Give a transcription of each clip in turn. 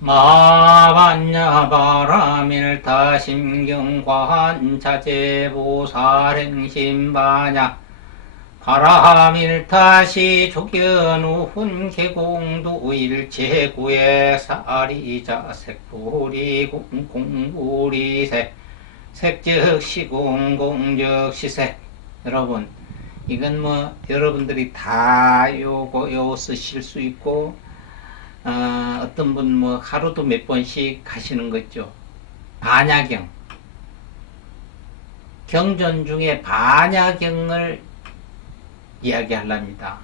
마반야 바라밀타 심경관 자제보살행심반야 바라밀타시 조견우훈 개공도 일체구의 사리자 색불이 공공불이색 색즉 시공공즉 시색 여러분 이건 뭐 여러분들이 다 요거 요 쓰실 수 있고 어, 어떤 분 뭐 하루도 몇 번씩 하시는 거 있죠. 반야경. 경전 중에 반야경을 이야기하랍니다.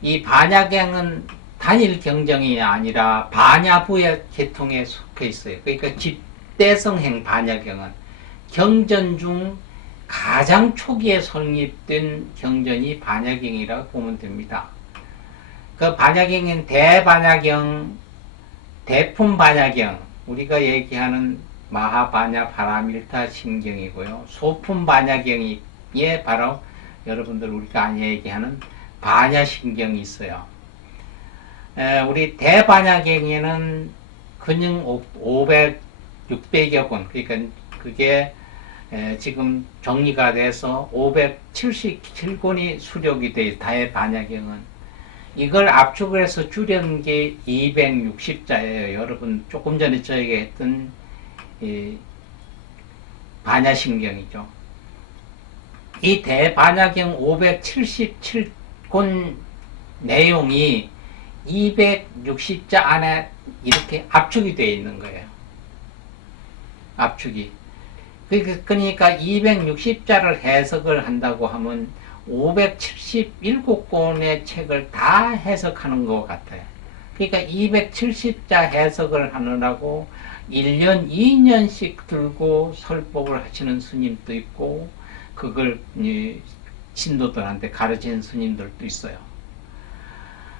이 반야경은 단일 경정이 아니라 반야부의 계통에 속해 있어요. 그러니까 집대성행 반야경은 경전 중 가장 초기에 성립된 경전이 반야경이라고 보면 됩니다. 그 반야경은 대반야경, 대품 반야경, 우리가 얘기하는 마하반야 바라밀타 신경이고요. 소품 반야경이 바로 여러분들 우리가 얘기하는 반야 신경이 있어요. 에, 우리 대반야경에는 근영 500, 600여 권, 그러니까 그게 에, 지금 정리가 돼서 577권이 수록이 돼 대반야경은 이걸 압축을 해서 줄인 게 260자예요. 여러분 조금 전에 저에게 했던 이 반야신경이죠. 이 대반야경 577권 내용이 260자 안에 이렇게 압축이 되어 있는 거예요. 압축이. 그러니까 260자를 해석을 한다고 하면 577권의 책을 다 해석하는 것 같아요. 그러니까 270자 해석을 하느라고 1년, 2년씩 들고 설법을 하시는 스님도 있고, 그걸 신도들한테 가르치는 스님들도 있어요.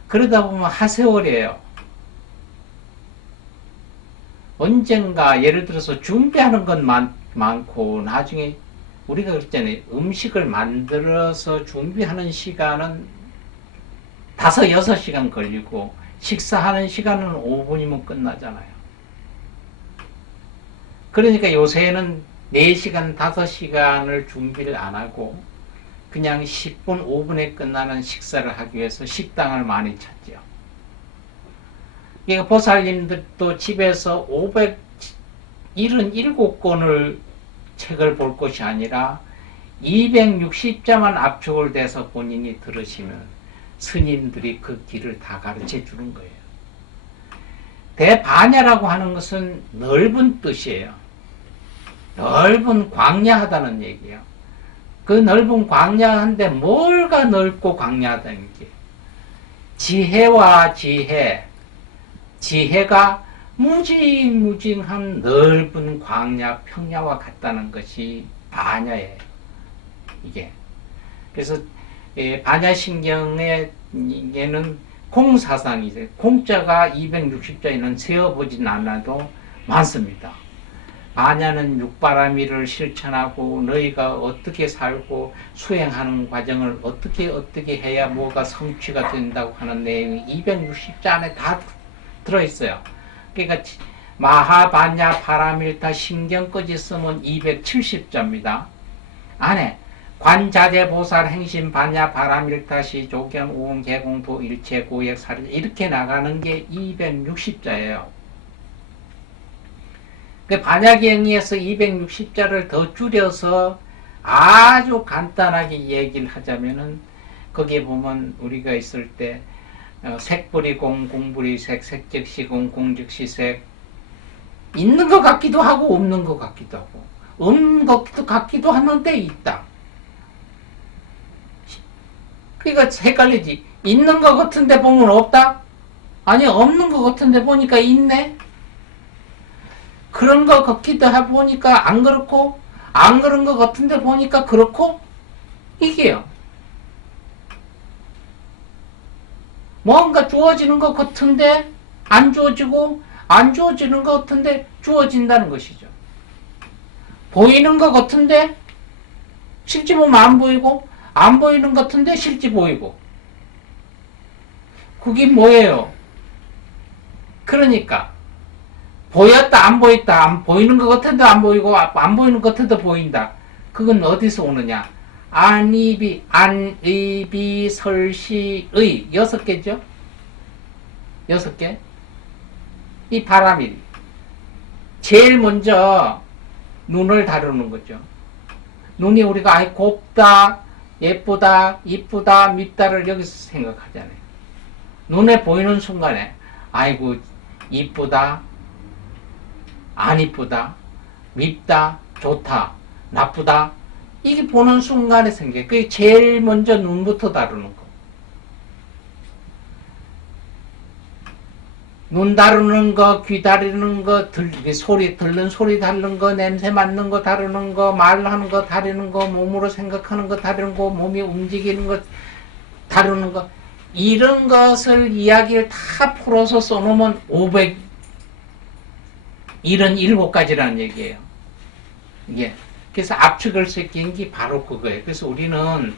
그러다 보면 하세월이에요. 언젠가 예를 들어서 준비하는 건 많, 많고 나중에 우리가 그랬잖아요. 음식을 만들어서 준비하는 시간은 다섯, 여섯 시간 걸리고 식사하는 시간은 5분이면 끝나잖아요. 그러니까 요새는 4시간, 5시간을 준비를 안 하고 그냥 10분, 5분에 끝나는 식사를 하기 위해서 식당을 많이 찾죠. 그러니까 보살님들도 집에서 577권을 책을 볼 것이 아니라 260자만 압축을 돼서 본인이 들으시면 스님들이 그 길을 다 가르쳐 주는 거예요. 대반야라고 하는 것은 넓은 뜻이에요. 넓은 광야하다는 얘기예요. 그 넓은 광야한데 뭘가 넓고 광야하다는 게 지혜와 지혜, 지혜가 무징무징한 넓은 광야, 평야와 같다는 것이 반야예요. 이게. 그래서 예, 반야신경에는 공사상이죠. 공자가 260자에는 세어보진 않아도 많습니다. 반야는 육바라미를 실천하고 너희가 어떻게 살고 수행하는 과정을 어떻게 어떻게 해야 뭐가 성취가 된다고 하는 내용이 260자 안에 다 들어있어요. 그러니까 마하반야 파라밀타 신경까지 쓰면 270자입니다. 안에 관자재 보살 행신 반야 바라밀타시 조견 우음 개공도 일체 고액 사리 이렇게 나가는 게 260자예요. 그 반야경에서 260자를 더 줄여서 아주 간단하게 얘기를 하자면은 거기에 보면 우리가 있을 때 어, 색불이 공, 공불이 색, 색즉시 공, 공즉시 색 있는 것 같기도 하고 없는 것 같기도 하고 없는 것 같기도 하는데 있다. 그러니까 헷갈리지. 있는 것 같은데 보면 없다? 아니 없는 것 같은데 보니까 있네? 그런 것 같기도 하고 보니까 안 그렇고 안 그런 것 같은데 보니까 그렇고 이게요. 뭔가 주어지는 것 같은데 안 주어지고 안 주어지는 것 같은데 주어진다는 것이죠. 보이는 것 같은데 실제 보면 안 보이고 안 보이는 것 같은데 실제 보이고 그게 뭐예요? 그러니까 보였다 안 보였다 안 보이는 것 같아도 안 보이고 아, 안 보이는 것 같아도 보인다. 그건 어디서 오느냐? 안이비 안의비 설시의 여섯 개죠. 여섯 개. 이 바람이 제일 먼저 눈을 다루는 거죠. 눈이 우리가 아이 곱다, 예쁘다, 이쁘다, 밉다를 여기서 생각하잖아요. 눈에 보이는 순간에 아이고 이쁘다, 안 이쁘다, 밉다, 좋다, 나쁘다 이게 보는 순간에 생겨요. 그게 제일 먼저 눈부터 다루는 거. 눈 다루는 거, 귀 다루는 거, 들, 소리, 듣는 소리 다루는 거, 냄새 맡는 거 다루는 거, 말하는 거 다루는 거, 몸으로 생각하는 거 다루는 거, 몸이 움직이는 거 다루는 거. 이런 것을 이야기를 다 풀어서 써놓으면 500, 이런 일곱 가지라는 얘기예요. 이게. 그래서 압축할 수 있는 게 바로 그거예요. 그래서 우리는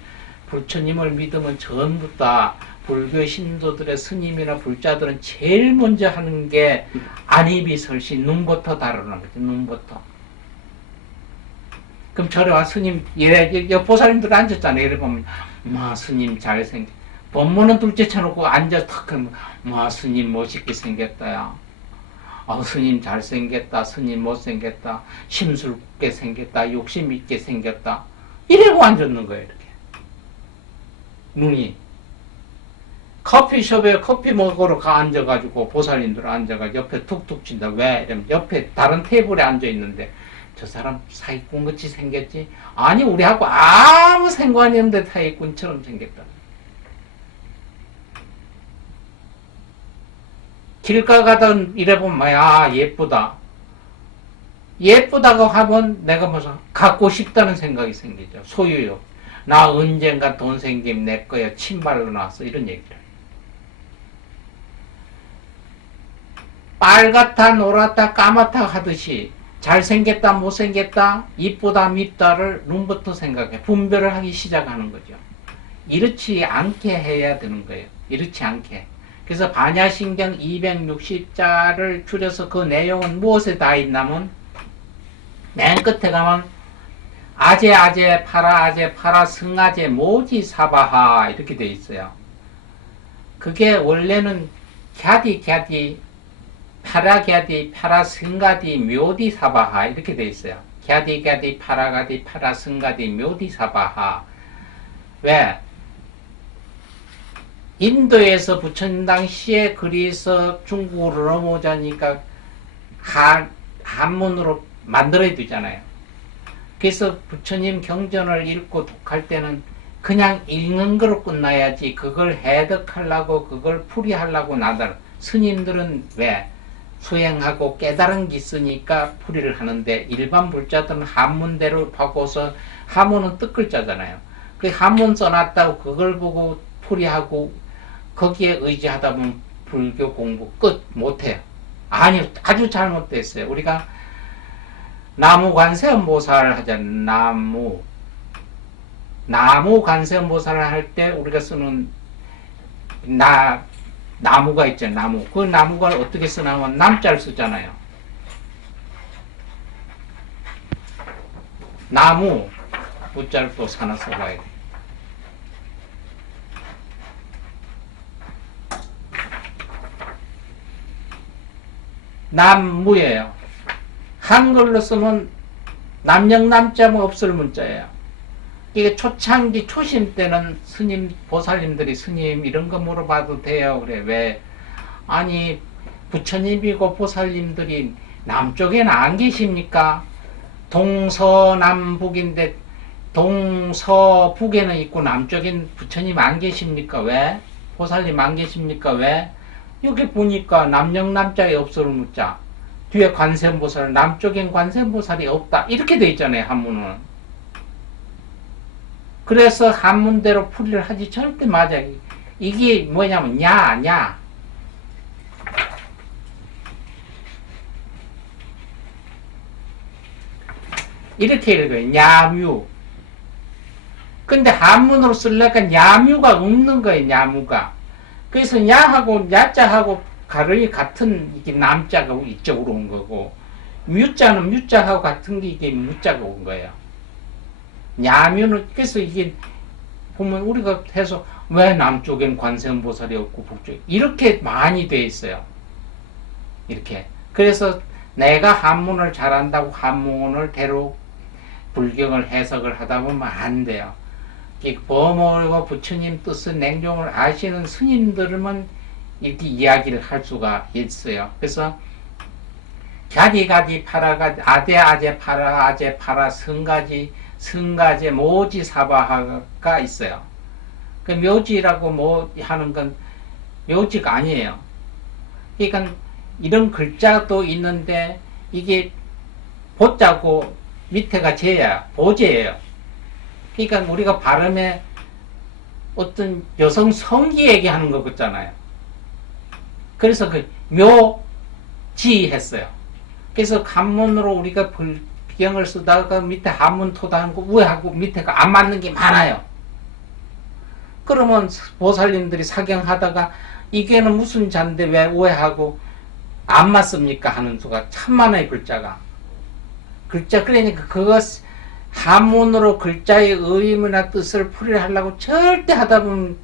부처님을 믿으면 전부 다 불교 신도들의 스님이나 불자들은 제일 먼저 하는 게 안입이 설시 눈부터 다루는 거죠. 눈부터. 그럼 저래 와 스님 예래 여 보살님들 앉았잖아요. 이래 보면 마 스님 잘생겨. 법문은 둘째 쳐놓고 앉아 탁 하면 마 스님 멋있게 생겼다야. 아 스님 잘생겼다. 스님 못생겼다. 심술게 생겼다. 욕심 있게 생겼다. 이래고 앉았는 거예요. 이렇게. 눈이. 커피숍에 커피 먹으러 가 앉아가지고 보살님들 앉아가 옆에 툭툭 친다. 왜? 이러면 옆에 다른 테이블에 앉아 있는데 저 사람 사기꾼 같이 생겼지? 아니 우리하고 아무 상관이 없는데 사기꾼처럼 생겼다. 길가 가던 이래 보면 야 예쁘다. 예쁘다고 하면 내가 무슨 갖고 싶다는 생각이 생기죠. 소유욕. 나 언젠가 돈 생기면 내 거야. 침발로 나왔어. 이런 얘기를. 빨갛다, 노랗다, 까맣다 하듯이 잘생겼다, 못생겼다, 이쁘다, 밉다를 눈부터 생각해. 분별을 하기 시작하는 거죠. 이렇지 않게 해야 되는 거예요. 이렇지 않게. 그래서 반야신경 260자를 줄여서 그 내용은 무엇에 다 있냐면 맨 끝에 가면 아제 아제 파라 아제 파라 승아제 모지 사바하 이렇게 돼 있어요. 그게 원래는 갸디 갸디 파라 갸디 파라 승가디 묘디 사바하 이렇게 돼 있어요. 갸디 갸디 파라 가디 파라 승가디 묘디 사바하 왜? 인도에서 부처님 당시에 그리서 중국으로 넘어오자니까 한, 한문으로 만들어야 되잖아요. 그래서 부처님 경전을 읽고 독할 때는 그냥 읽는 거로 끝나야지 그걸 해석하려고 그걸 풀이하려고 나들 스님들은 왜 수행하고 깨달은 게 있으니까 풀이를 하는데 일반 불자들은 한문대로 바꿔서 한문은 뜻글자잖아요. 그 한문 써놨다고 그걸 보고 풀이하고 거기에 의지하다 보면 불교 공부 끝 못해요. 아니 아주 잘못됐어요. 우리가 나무 관세음보살을 하자 나무 나무 관세음보살을 할 때 우리가 쓰는 나 나무가 있죠 나무 그 나무가 어떻게 쓰냐면 남자를 쓰잖아요. 나무 무자를 또 하나 써봐야 돼. 남무예요. 한글로 쓰면 남영남자면 없을 문자예요. 이게 초창기 초심 때는 스님 보살님들이 스님 이런 거 물어봐도 돼요. 그래 왜? 아니 부처님이고 보살님들이 남쪽에는 안 계십니까? 동서남북인데 동서북에는 있고 남쪽엔 부처님 안 계십니까? 왜? 보살님 안 계십니까? 왜? 여기 보니까 남영남자에 없을 문자. 뒤에 관세음보살 남쪽엔 관세음보살이 없다. 이렇게 돼 있잖아요 한문은. 그래서 한문대로 풀이를 하지 절대 맞아요 이게 뭐냐면 야냐. 이렇게 읽어요. 야뮤. 근데 한문으로 쓰려니까 야뮤가 없는 거예요 야무가 그래서 야하고 야자하고 가르이 같은 이게 남자가 이쪽으로 온 거고 뮤자는 뮤자하고 같은 게 이게 무자가 온 거예요. 야면은 그래서 이게 보면 우리가 해서 왜 남쪽엔 관세음보살이 없고 북쪽 이렇게 많이 돼 있어요. 이렇게 그래서 내가 한문을 잘한다고 한문을 대로 불경을 해석을 하다 보면 안 돼요. 이 범어와 부처님 뜻은 냉정을 아시는 스님들은 이렇게 이야기를 할 수가 있어요. 그래서 가디가디 파라가 아데 아제 파라 아제 파라 성가지 성가제 모지 사바하가 있어요. 그 묘지라고 뭐 하는 건 묘지가 아니에요. 그러니까 이런 글자도 있는데 이게 보자고 밑에가 제야 보제예요. 그러니까 우리가 발음에 어떤 여성 성기 얘기하는 거 같잖아요. 그래서 그 묘지 했어요. 그래서 간문으로 우리가 불경을 쓰다가 밑에 한문 토다하고 우에하고 밑에가 안 맞는 게 많아요. 그러면 보살님들이 사경하다가 이게는 무슨 잔데 왜 오해하고 안 맞습니까 하는 수가 참 많아요 글자가 글자 그러니까 그것 한문으로 글자의 의미나 뜻을 풀이를 하려고 절대 하다 보면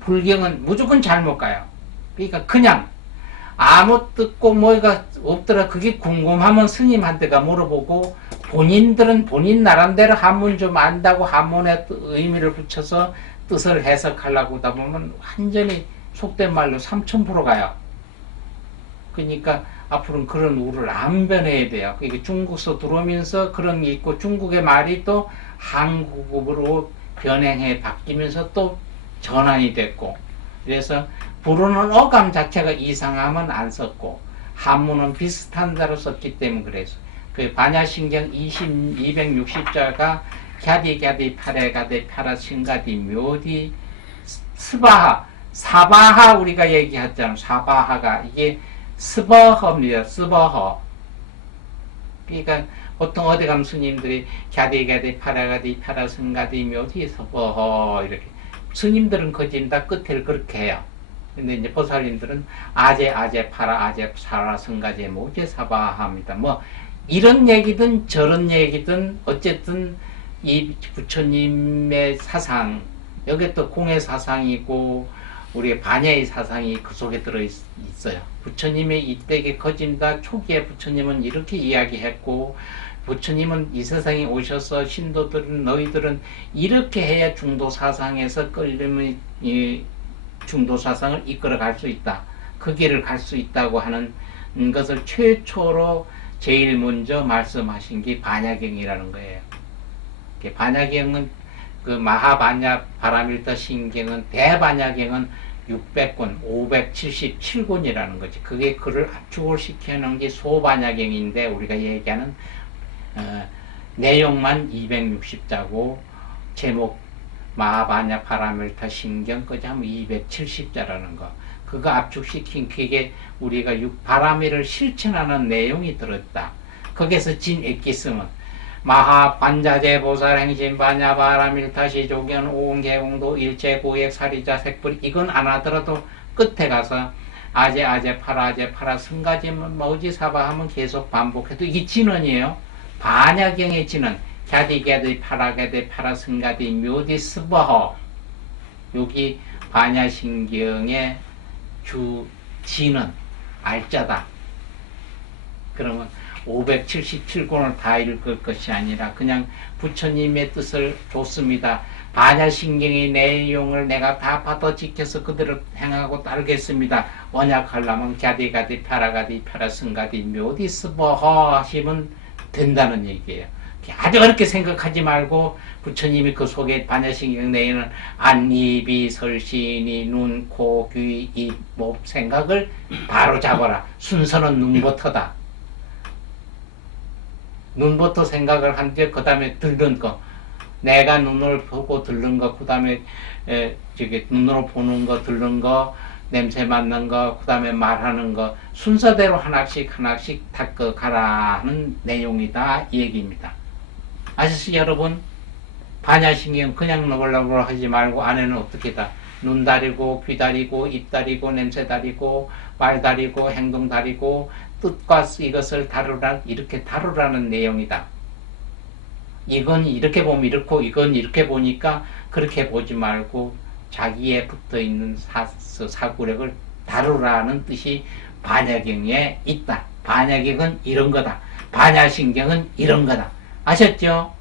불경은 무조건 잘못 가요 그러니까 그냥 아무 뜻고 뭐가 없더라 그게 궁금하면 스님한테가 물어보고 본인들은 본인 나름대로 한문 좀 안다고 한문의 뜻- 의미를 붙여서 뜻을 해석하려고 하다 보면 완전히 속된 말로 3000% 가요. 그러니까 앞으로는 그런 우를 안 변해야 돼요. 그러니까 중국서 들어오면서 그런 게 있고 중국의 말이 또 한국어로 변행해 바뀌면서 또 전환이 됐고 그래서 부르는 어감 자체가 이상하면 안 썼고 한문은 비슷한 자로 썼기 때문에 그래서 그 반야신경 20, 260자가 갸디 갸디 파레 가디 파라 신가디 묘디 스바하 사바하 우리가 얘기했잖아 사바하가 이게 스버허입니다 스버허 그러니까 보통 어디 가면 스님들이 갸디 갸디 파라 가디 파라 신가디 묘디 스버허 이렇게. 스님들은 거진 다 끝을 그렇게 해요. 근데 이제 보살님들은 아제 아제 파라 아제 사라 성가제 모제 사바합니다. 뭐 이런 얘기든 저런 얘기든 어쨌든 이 부처님의 사상 여기 또 공의 사상이고 우리 반야의 사상이 그 속에 들어 있, 어요 부처님의 이때의 거짐다 초기에 부처님은 이렇게 이야기했고 부처님은 이 세상에 오셔서 신도들은 너희들은 이렇게 해야 중도 사상에서 끌림의 이 중도 사상을 이끌어 갈 수 있다. 그 길을 갈 수 있다고 하는 것을 최초로 제일 먼저 말씀하신 게 반야경이라는 거예요. 반야경은 그 마하반야 바라밀타 신경은 대반야경은 600권, 577권이라는 거지. 그게 그를 압축을 시켜놓은 게 소반야경인데 우리가 얘기하는 어, 내용만 260자고 제목 마하반야 파라밀타 신경까지 하면 270자라는 거. 그거 압축시킨 그게 우리가 육 바라미를 실천하는 내용이 들었다. 거기서 진 엑기스는 마하 반자제 보살 행신 반야 바라 밀타시 조견 오은개공도 일체 고액 사리자 색불 이건 안 하더라도 끝에 가서 아제 아제 파라제 파라 승가지 머지 사바 하면 계속 반복해도 이게 진원이에요. 반야경의 진원 갸디갸디 파라갸디 파라 승가디 묘디 스버허 여기 반야신경의 주 진은 알짜다. 그러면 577권을 다 읽을 것이 아니라 그냥 부처님의 뜻을 줬습니다. 반야신경의 내용을 내가 다 받아 지켜서 그대로 행하고 따르겠습니다. 언약하려면 갸디가디 파라가디 파라승가디 묘디스버허 하시면 된다는 얘기예요. 아주 어렵게 생각하지 말고 부처님이 그 속에 반야신경 내에는 안입이 설신이 눈, 코, 귀, 입, 목 생각을 바로 잡아라. 순서는 눈부터다. 눈부터 생각을 한 뒤에 그 다음에 들는 거. 내가 눈을 보고 들는 거, 그 다음에 저기 눈으로 보는 거, 들는 거, 냄새 맡는 거, 그 다음에 말하는 거 순서대로 하나씩 하나씩 닦아 가라 하는 내용이다 이 얘기입니다. 아시죠 여러분? 반야신경 그냥 넣으려고 하지 말고 안에는 어떻게 다 눈 다리고 귀 다리고 입 다리고 냄새 다리고 말 다리고 행동 다리고 뜻과 이것을 다루라 이렇게 다루라는 내용이다. 이건 이렇게 보면 이렇고 이건 이렇게 보니까 그렇게 보지 말고 자기에 붙어 있는 사, 사구력을 다루라는 뜻이 반야경에 있다. 반야경은 이런 거다. 반야신경은 이런 거다. 아셨죠?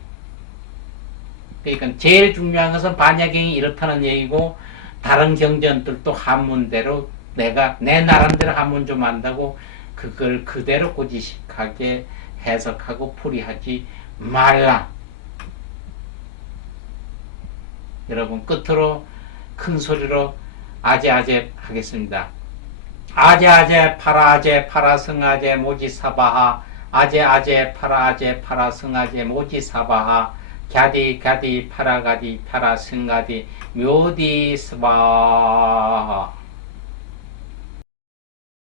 그러니까 제일 중요한 것은 반야경이 이렇다는 얘기고 다른 경전들도 한문대로 내가 내 나름대로 한문 좀 안다고 그걸 그대로 고지식하게 해석하고 풀이하지 말라. 여러분 끝으로 큰 소리로 아재아재 하겠습니다. 아재아재 파라아재 파라승아재 모지사바하 아재아재 파라아재 파라승아재 모지사바하 갸디 갸디 파라가디 파라승가디 묘디 스바하